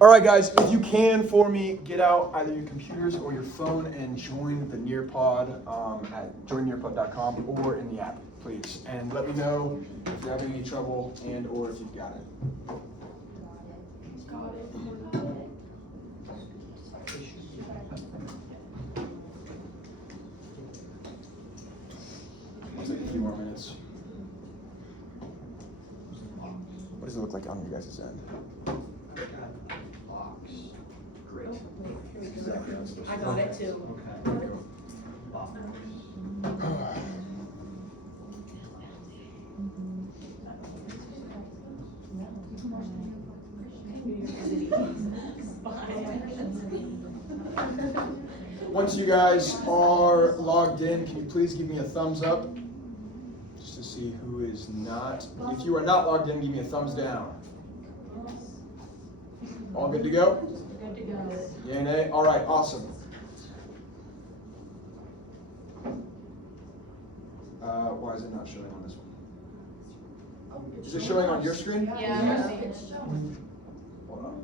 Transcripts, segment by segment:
All right, guys, if you can for me, get out either your computers or your phone and join the Nearpod at joinnearpod.com or in the app, please. And let me know if you're having any trouble and or if you've got it. I'll take a few more minutes. What does it look like on you guys' end? Great. Exactly. I got it too. Okay. Once you guys are logged in, can you please give me a thumbs up? Just to see who is not. If you are not logged in, give me a thumbs down. All good to go? Good to go. Yay, nay? All right, awesome. Why is it not showing on this one? Is it showing on your screen? Yeah. Hold on.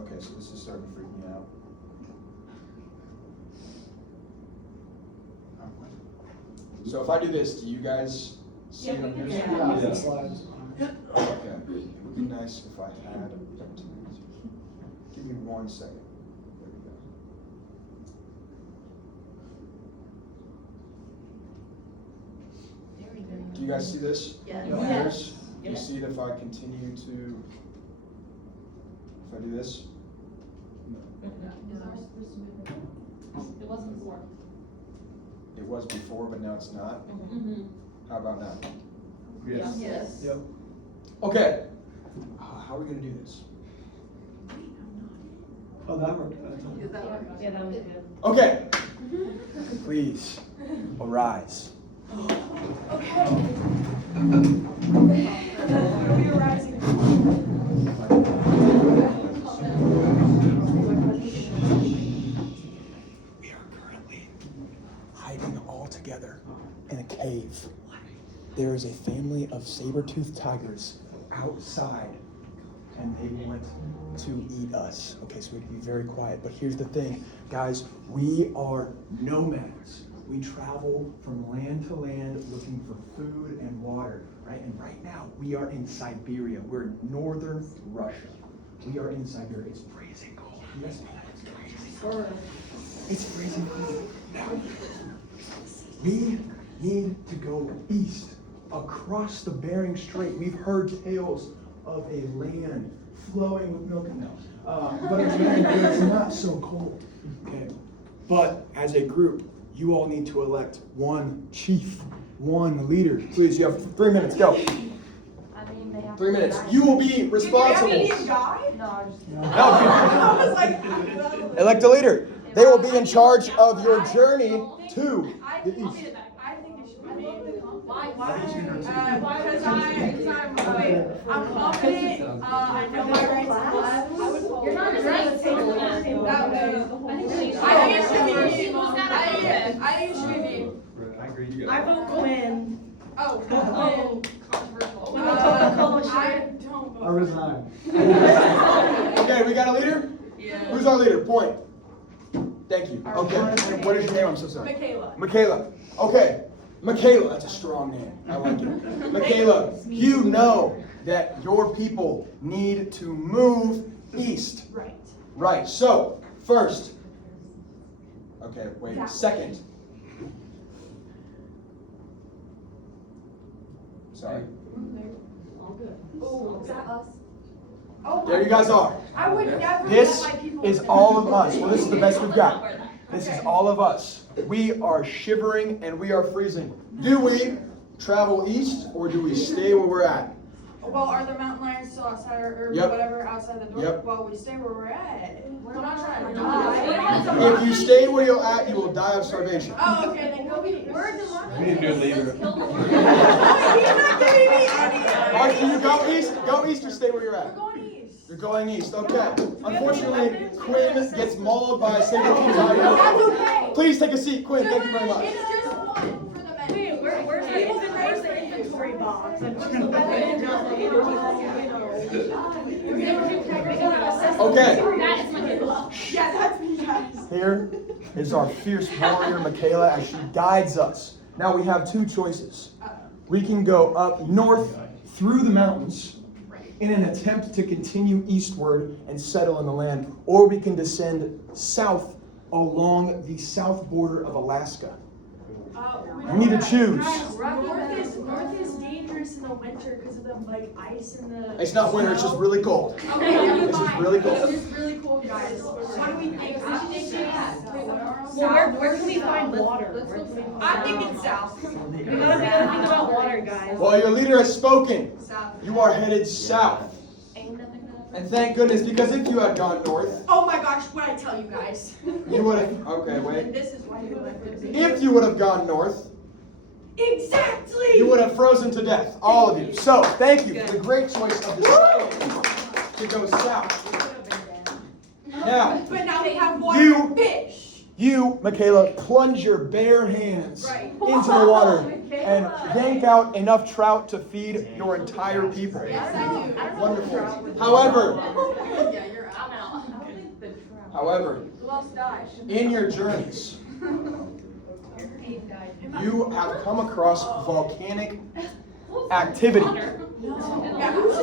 Okay, so this is starting to freak me out. So if I do this, do you guys see it on your screen? Okay. It would be nice if I had. Give me 1 second. There we go. Do you guys see this? Yeah. Yes. Do you see it if I continue to? If I do this? It wasn't before. It was before, but now it's not. Mm-hmm. How about now? Yes. Yes. Yep. Okay. How are we gonna do this? Oh, that worked. Yeah, that was good. Okay. Please arise. Okay. We're rising. We are currently hiding all together in a cave. There is a family of saber-toothed tigers outside, and they want to eat us. Okay, so we have to be very quiet. But here's the thing, guys, we are nomads. We travel from land to land looking for food and water, right? And right now, we are in Siberia. We're in northern Russia. We are in Siberia. It's freezing cold. Yes, it's freezing cold. It's freezing cold. Now, we need to go east, across the Bering Strait. We've heard tales of a land flowing with milk and milk. But a land where it's not so cold. Okay. But as a group, you all need to elect one chief, one leader. Please, you have 3 minutes. Go. 3 minutes. You will be responsible. Do you have any guy? No, I was just No. I was like, Elect a leader. They will be in charge of your journey to the east. I think it should be me. Why? Because I'm confident. I know my rights and lefts. You're not right. I think it should be me. I think it should be me. I agree. I vote Quinn. Oh, controversial. With a Coca-Cola I shirt. don't vote. I resign. Okay, we got a leader? Yeah. Who's our leader? Point. Thank you. Okay. And what is your name? I'm so sorry. Michaela. Michaela. Okay. Michaela, that's a strong name. I like it. Michaela, you know that your people need to move east. Right. Right. So, first. Okay, wait. Second. Sorry. all good. Oh, is that us? Oh There you guys are. I would never This let my people is all of us. Well, this is the best we've got. This is all of us. We are shivering and we are freezing. Do we travel east or do we stay where we're at? Well, are the mountain lions still outside or Yep. whatever outside the door? Yep. Well, we stay where we're at. We're not trying to not. die. If you stay where you're at, you will die of starvation. Oh, okay, then go be. We're We need to do a leader. He's not giving me any. All right, can you go east? Go east or stay where you're We're at? going east. You're going east. Okay. Unfortunately, Quinn gets mauled by a saber-toothed That's tiger. okay. Please take a seat, Quinn. Thank you very much. It's just one for the men. Where's the inventory box? Okay. That is my good. Yeah, that's me, guys. Here is our fierce warrior, Michaela, as she guides us. Now we have two choices. We can go up north through the mountains in an attempt to continue eastward and settle in the land, or we can descend south along the south border of Alaska. You need to choose. North is dangerous in the winter because of the ice and the. It's not winter, it's just really cold. Okay, It's just really cold. It's just really cool, guys. What do we think? Well, where can we find water? I'm thinking south. We gotta be able to think about water, guys. Well, your leader has spoken. South. You are headed south. And thank goodness, because if you had gone north, Oh my gosh, what I tell you guys? you would have. Okay, wait. This is why you left it. If you would have gone north, Exactly! you would have frozen to death, all of you. So, thank you for the great choice of deciding to go south. Now, But now we have water You- and fish. you, Michaela, plunge your bare hands Right. into the water and yank out enough trout to feed your entire people. Yes, I do. Wonderful. However, Yeah, you're out. I'm out. however, Who else died? in your journeys, you have come across volcanic activity. Yeah, who's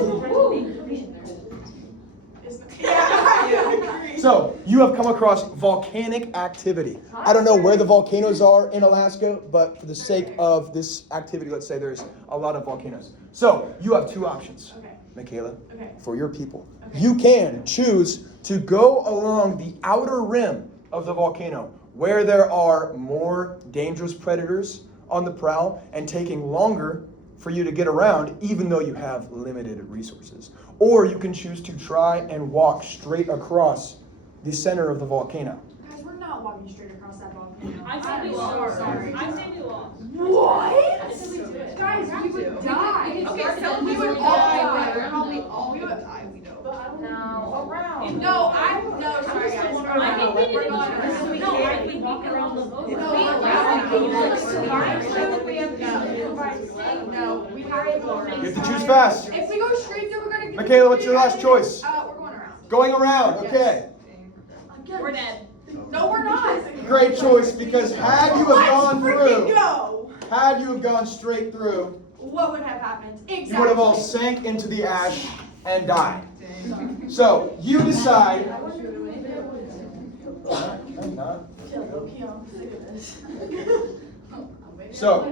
Yeah, So, you have come across volcanic activity. I don't know where the volcanoes are in Alaska, but for the sake of this activity, let's say there's a lot of volcanoes. So, you have two options, Okay. Michaela, Okay. for your people. Okay. You can choose to go along the outer rim of the volcano, where there are more dangerous predators on the prowl and taking longer for you to get around, even though you have limited resources. Or you can choose to try and walk straight across the center of the volcano. Guys, we're not walking straight across that volcano. I say we walk. Sorry. I say we walk. What? I say we do it. Guys, we would die. Okay, so we we would would all die. die. We're probably all gonna die. We know. Around. No, sorry guys. I think we need We're to going go. around. We No, I can't think walk we around the can boat. go. No, We we have to. You have to choose fast. If we go straight through, we're gonna get. Michaela, what's your last choice? We're going around. Going around, okay. We're dead. No, we're not. Great choice, because had you have gone Let's freaking through, go. had you have gone straight through, What would have happened? Exactly. you would have all sank into the ash and died. So, you decide. So,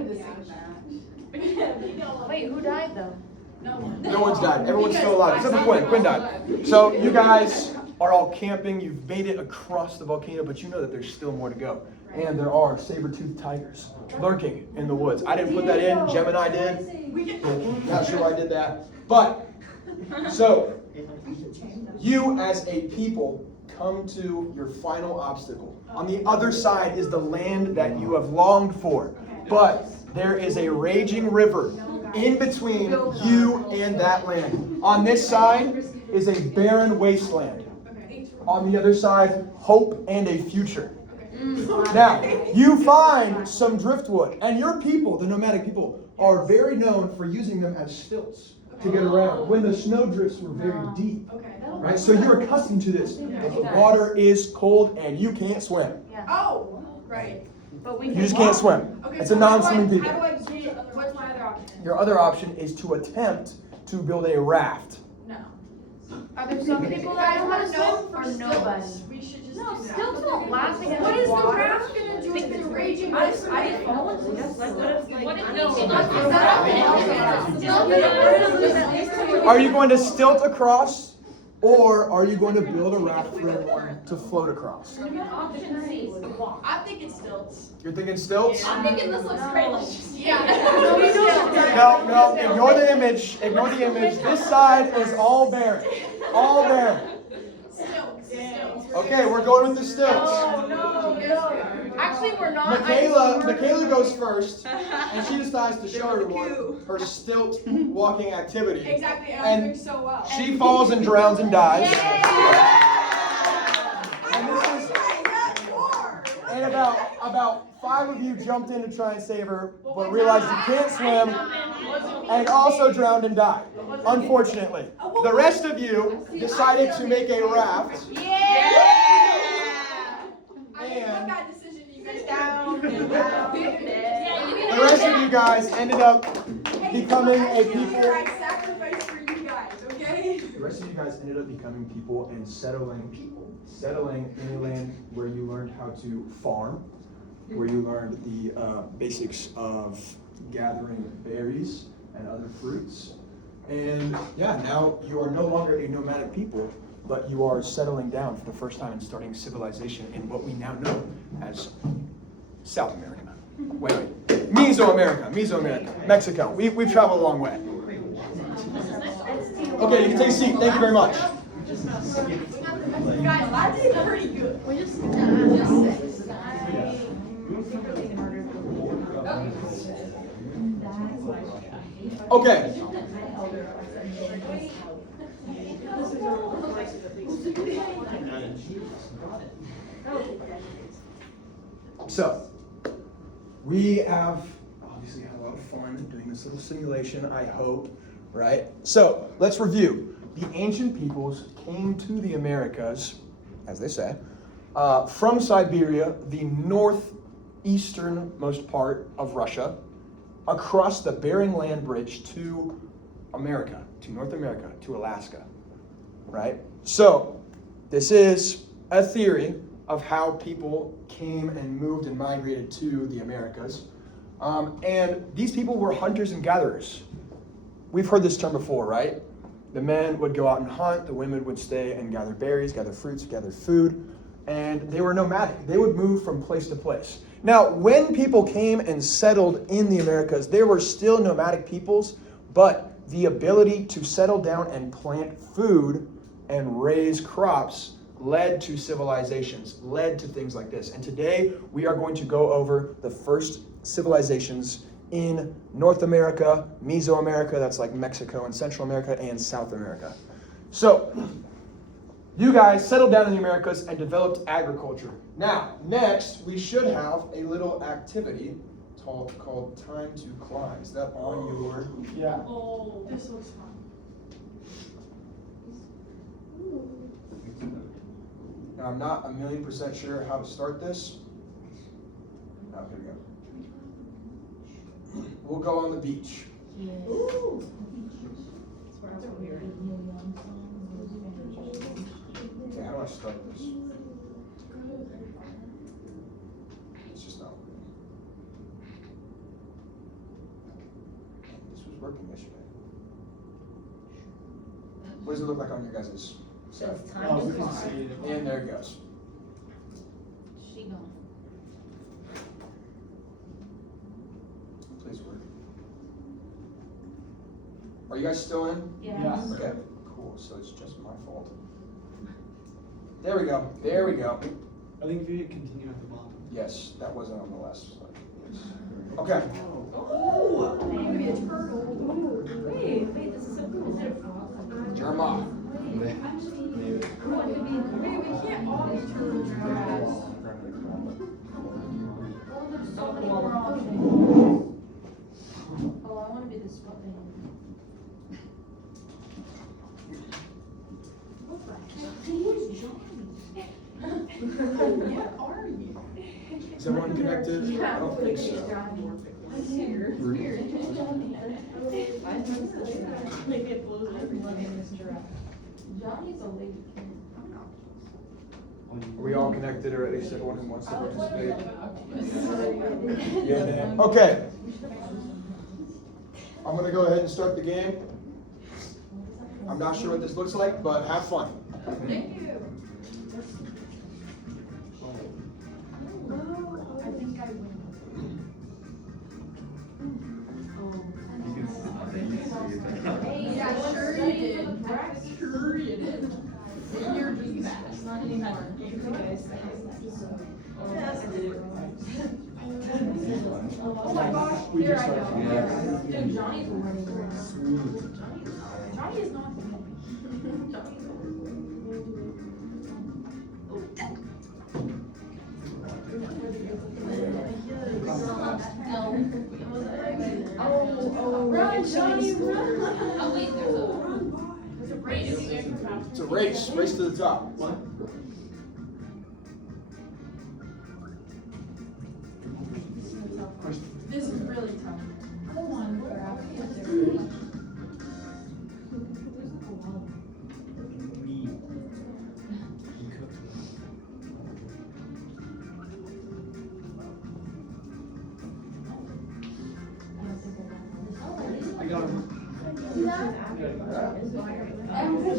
Wait, who died though? no one's died. Everyone's still alive, except for Quinn. Quinn died. So, you guys are all camping. You've made it across the volcano, but you know that there's still more to go. And there are saber-toothed tigers lurking in the woods. I didn't put that in. Gemini did. Not sure why I did that. But, so, you as a people come to your final obstacle. On the other side is the land that you have longed for. But there is a raging river in between you and that land. On this side is a barren wasteland. On the other side, hope and a future. Now, you find some driftwood, and your people, the nomadic people, are very known for using them as stilts to get around when the snowdrifts were very deep. Right? So you're accustomed to this. But the water is cold and you can't swim. Oh, right. But we You just can't swim. Okay. It's so a non-swimming people. How do I get? What's my other option? Your other option is to attempt to build a raft. No. Are there some people that Guys, know how to wanna swim know or for nobody? stilts? We should just No, do that. stilts won't last against What is the water. raft gonna do if it's raging? I ice? what if Are you going to stilt across, or are you going to build a raft for everyone to float across? Option C. I'm thinking stilts. You're thinking stilts? I'm thinking this looks great. Let's just. Yeah. No, ignore the image. Ignore the image. This side is all barren. All barren. Stilts. Okay, we're going with the stilts. Actually, we're not. Michaela goes first, and she decides to show everyone her stilt walking activity. Exactly, and And I'm doing so well. She falls and drowns and dies. And And about 5 of you jumped in to try and save her, but realized you can't swim, and also drowned and died, unfortunately. The rest of you decided to make a raft. And bad decision, you guys. the rest of you guys ended up becoming a people. I sacrificed for you guys, okay? The rest of you guys ended up becoming people and settling in a land where you learned how to farm, where you learned the basics of gathering berries and other fruits. And yeah, now you are no longer a nomadic people, but you are settling down for the first time and starting civilization in what we now know as South America. Wait. Mesoamerica, Mexico. We've traveled a long way. Okay, you can take a seat. Thank you very much. Guys, I did pretty good. Okay. So, we have obviously had a lot of fun doing this little simulation, I hope, right? So, let's review. The ancient peoples came to the Americas, as they say, from Siberia, the northeasternmost part of Russia, across the Bering Land Bridge to America, to North America, to Alaska, right? So, this is a theory of how people came and moved and migrated to the Americas. And these people were hunters and gatherers. We've heard this term before, right? The men would go out and hunt, the women would stay and gather berries, gather fruits, gather food, and they were nomadic. They would move from place to place. Now, when people came and settled in the Americas, there were still nomadic peoples, but the ability to settle down and plant food and raise crops led to civilizations, led to things like this. And today we are going to go over the first civilizations in North America, Mesoamerica, that's like Mexico and Central America, and South America. So, you guys settled down in the Americas and developed agriculture. Now, next, we should have a little activity called Time to Climb. Is that on your... Yeah. Oh, this looks fun. Now, I'm not 1,000,000% sure how to start this. Oh, here we go. We'll go on the beach. Ooh. Okay, how do I start this? It's just not working. This was working yesterday. What does it look like on your guys' side? Oh, we can see it. And there it goes. Please work. Are you guys still in? Yes. Okay, cool. So it's just my fault. There we go. There we go. I think if you hit continue at the bottom. Yes, that wasn't on the last slide. Yes. Okay. Oh, maybe a turtle. Wait, this is so cool. Is it a frog? Jeremiah. Maybe. Wait, we can't all be turtles. There's so many more options. Oh, I want to be the sweatband. What are you? Is everyone connected? I don't think so. Maybe it blows everyone in this giraffe. Johnny's a lady king. Are we all connected, or at least everyone who wants to participate? Yeah. Okay. I'm going to go ahead and start the game. I'm not sure what this looks like, but have fun. Thank you. I think I win. Yeah, sure you did. Sure you did. You're just fast. Not anymore. Oh my gosh, here I go. Dude, Johnny's running around. Johnny is not. Run, Johnny, run. Oh, wait, there's a race. It's a race to the top. This is really tough. Come on, crap. I got him. Good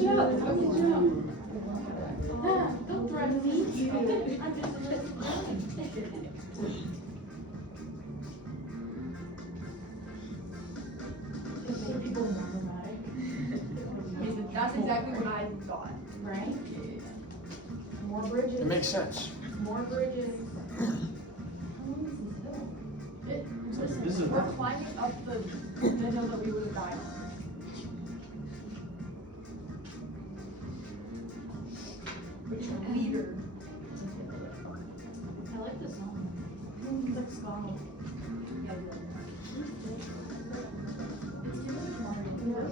job. Good job. Don't threaten me. I'm just a little people are problematic. That's exactly what I thought. Right? More bridges. It makes sense. More bridges. How long is this hill? This is We're climbing up the hill that we would have died on. Leader. I like this song. It's like Scotland. It's too much Mario.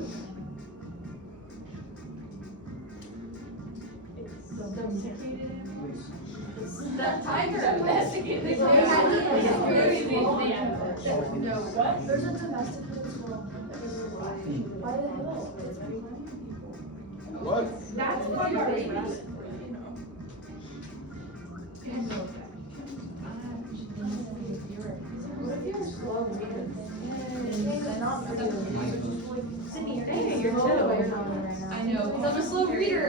Domesticated animals. That tiger domesticated. No, what? There's a domesticated squirrel that was by the hill. It's behind people. What? That's what our rabbit. What if you're a slow reader? And not really Sydney, you're too. I know, because I'm a slow reader.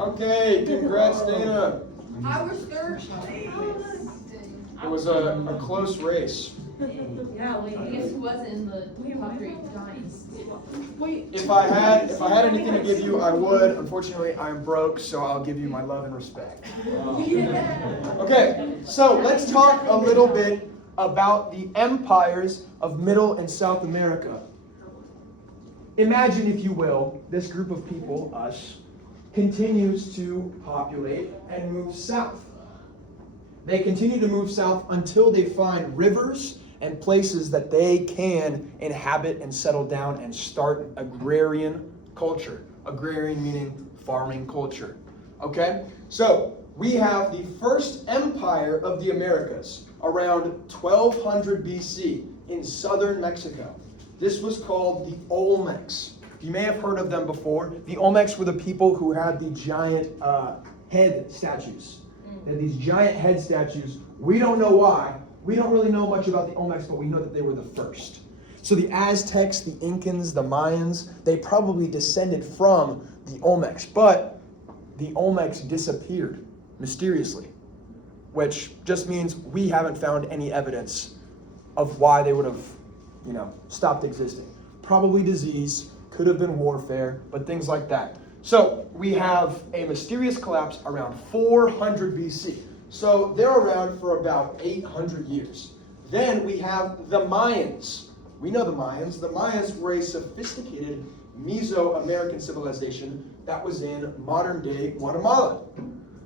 Okay, congrats, Dana. I was third place. It was a close race. Yeah, I guess who wasn't in the top three? Wait. If I had anything to give you, I would. Unfortunately, I'm broke, so I'll give you my love and respect. Okay, so let's talk a little bit about the empires of Middle and South America. Imagine, if you will, this group of people, us, continues to populate and move south. They continue to move south until they find rivers and places that they can inhabit and settle down and start agrarian culture. Agrarian meaning farming culture. Okay? So, we have the first empire of the Americas around 1200 BC in southern Mexico. This was called the Olmecs. You may have heard of them before. The Olmecs were the people who had the giant head statues. They had these giant head statues. We don't know why. We don't really know much about the Olmecs, but we know that they were the first. So the Aztecs, the Incans, the Mayans, they probably descended from the Olmecs. But the Olmecs disappeared mysteriously, which just means we haven't found any evidence of why they would have, stopped existing. Probably disease, could have been warfare, but things like that. So we have a mysterious collapse around 400 BC. So they're around for about 800 years. Then we have the Mayans. We know the Mayans. The Mayans were a sophisticated Mesoamerican civilization that was in modern-day Guatemala.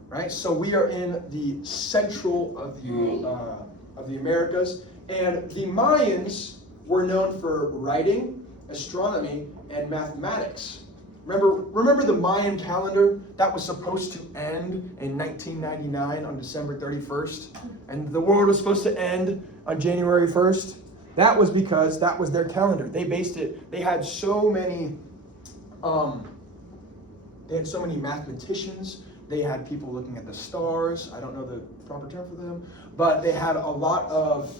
Right? So we are in the central of the Americas, and the Mayans were known for writing, astronomy, and mathematics. Remember the Mayan calendar that was supposed to end in 1999 on December 31st, and the world was supposed to end on January 1st? That was because that was their calendar. They based it. They had so many mathematicians. They had people looking at the stars. I don't know the proper term for them, but they had a lot of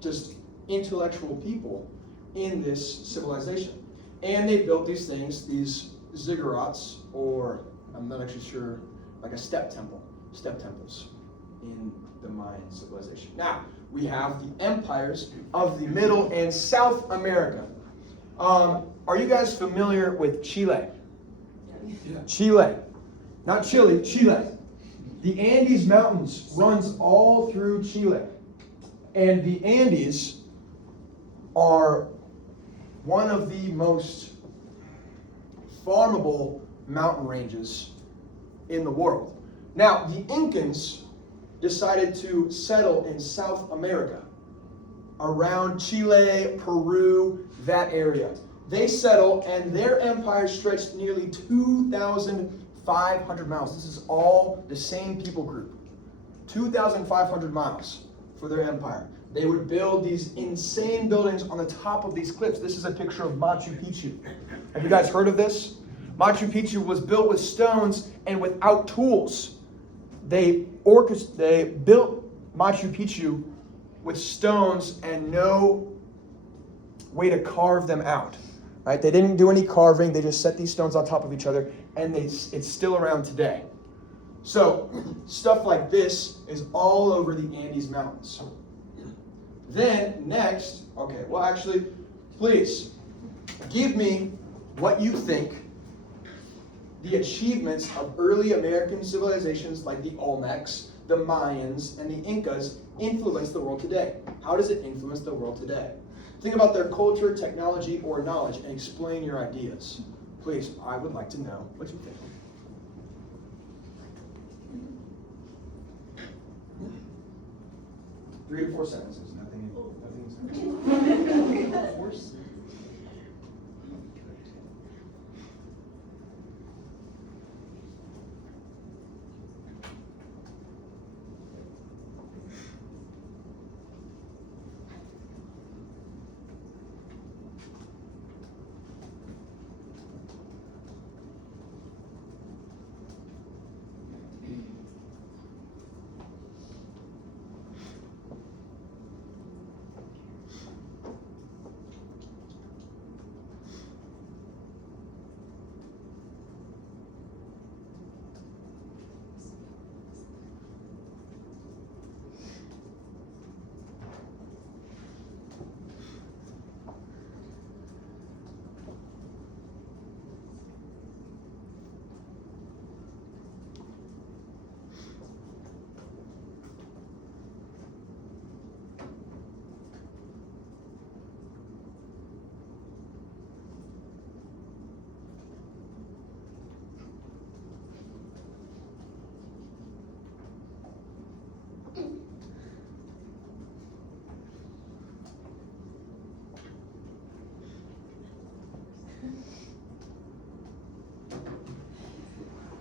just intellectual people in this civilization. And they built these things, these ziggurats, or I'm not actually sure, like a step temples in the Mayan civilization. Now, we have the empires of the Middle and South America. Are you guys familiar with Chile? Yeah. Chile. Not Chile, Chile. The Andes Mountains runs all through Chile. And the Andes are one of the most farmable mountain ranges in the world. Now, the Incans decided to settle in South America. around Chile, Peru, that area. They settle, and their empire stretched nearly 2,500 miles. This is all the same people group. 2,500 miles for their empire. They would build these insane buildings on the top of these cliffs. This is a picture of Machu Picchu. Have you guys heard of this? Machu Picchu was built with stones and without tools. They built Machu Picchu with stones and no way to carve them out. Right? They didn't do any carving. They just set these stones on top of each other, and it's still around today. So stuff like this is all over the Andes Mountains. Then next, okay, well actually, please give me what you think the achievements of early American civilizations like the Olmecs, the Mayans, and the Incas influence the world today. How does it influence the world today? Think about their culture, technology, or knowledge and explain your ideas. Please, I would like to know what you think. Three to 4 sentences. Nothing's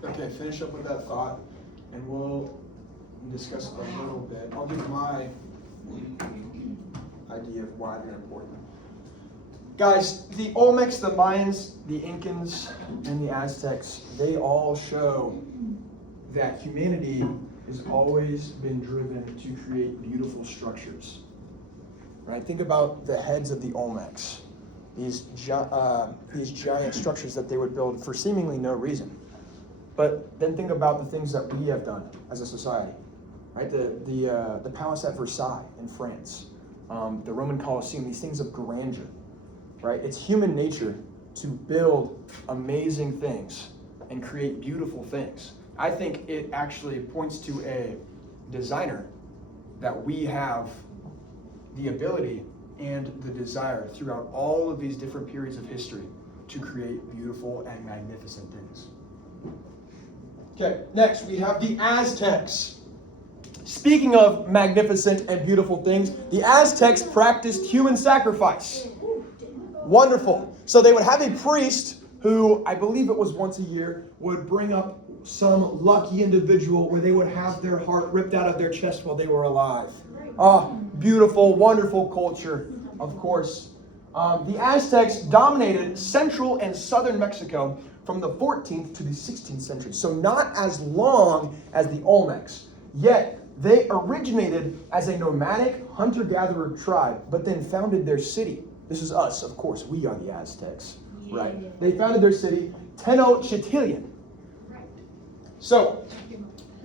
Okay, finish up with that thought, and we'll discuss a little bit. I'll give my idea of why they're important. Guys, the Olmecs, the Mayans, the Incans, and the Aztecs, they all show that humanity has always been driven to create beautiful structures. Right? Think about the heads of the Olmecs, these giant structures that they would build for seemingly no reason. But then think about the things that we have done as a society, right? The palace at Versailles in France, the Roman Colosseum, these things of grandeur, right? It's human nature to build amazing things and create beautiful things. I think it actually points to a designer that we have the ability and the desire throughout all of these different periods of history to create beautiful and magnificent things. Okay, next we have the Aztecs. Speaking of magnificent and beautiful things, the Aztecs practiced human sacrifice. Wonderful. So they would have a priest who, I believe it was once a year, would bring up some lucky individual where they would have their heart ripped out of their chest while they were alive. Oh, beautiful, wonderful culture, of course. The Aztecs dominated central and southern Mexico from the 14th to the 16th century. So not as long as the Olmecs. Yet they originated as a nomadic hunter-gatherer tribe, but then founded their city. This is us, of course. We are the Aztecs, right? They founded their city, Tenochtitlan. So,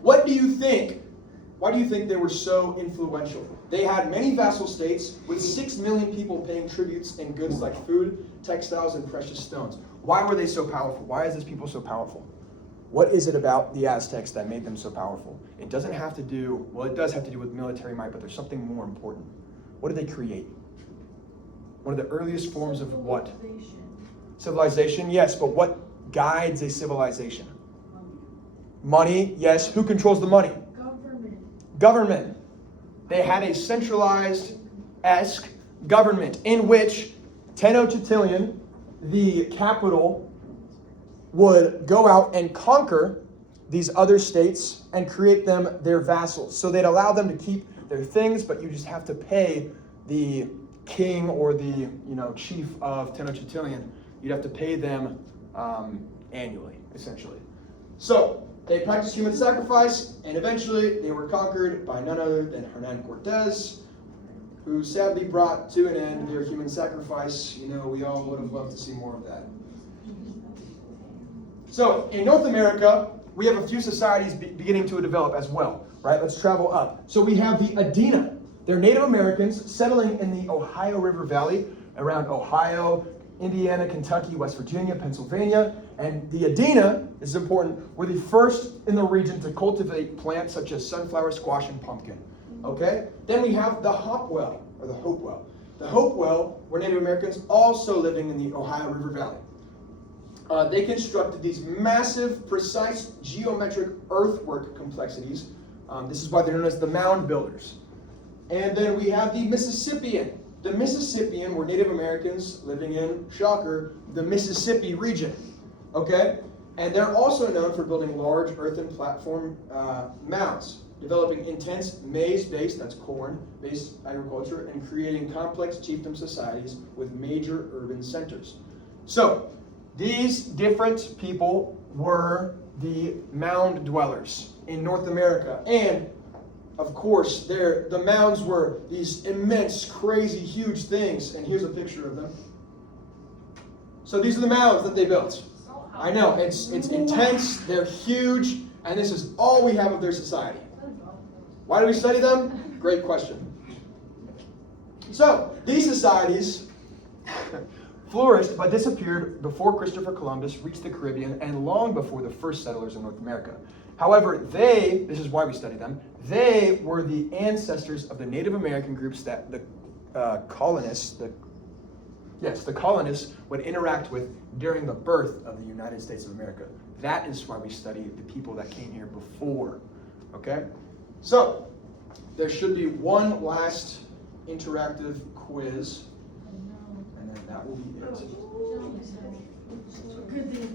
what do you think? Why do you think they were so influential? They had many vassal states with 6 million people paying tributes in goods like food, textiles, and precious stones. Why were they so powerful? Why is this people so powerful? What is it about the Aztecs that made them so powerful? It doesn't have to do, well, it does have to do with military might, but there's something more important. What did they create? One of the earliest forms of what? Civilization, yes, but what guides a civilization? Money, yes. Who controls the money? Government. Government. They had a centralized Tenochtitlan-esque government in which Tenochtitlan, the capital, would go out and conquer these other states and create them their vassals. So they'd allow them to keep their things, but you just have to pay the king or the chief of Tenochtitlan. You'd have to pay them annually, essentially. So they practiced human sacrifice, and eventually they were conquered by none other than Hernan Cortez, who sadly brought to an end their human sacrifice. We all would have loved to see more of that. So in North America, we have a few societies beginning to develop as well, right? Let's travel up. So we have the Adena. They're Native Americans settling in the Ohio River Valley around Ohio, Indiana, Kentucky, West Virginia, Pennsylvania. And the Adena, this is important, were the first in the region to cultivate plants such as sunflower, squash, and pumpkin. Okay? Then we have the Hopewell, or the Hopewell. The Hopewell were Native Americans also living in the Ohio River Valley. They constructed these massive, precise geometric earthwork complexities. This is why they're known as the mound builders. And then we have the Mississippian. The Mississippian were Native Americans living in, shocker, the Mississippi region. Okay? And they're also known for building large earthen platform mounds, developing intense maize-based, that's corn-based agriculture, and creating complex chiefdom societies with major urban centers. So, these different people were the mound dwellers in North America. And, of course, the mounds were these immense, crazy, huge things. And here's a picture of them. So these are the mounds that they built. I know, it's intense, they're huge, and this is all we have of their society. Why do we study them? Great question. So, these societies flourished but disappeared before Christopher Columbus reached the Caribbean and long before the first settlers in North America. However, this is why we study them, they were the ancestors of the Native American groups that the colonists would interact with during the birth of the United States of America. That is why we study the people that came here before. Okay? So, there should be one last interactive quiz, and then that will be it. Good thing.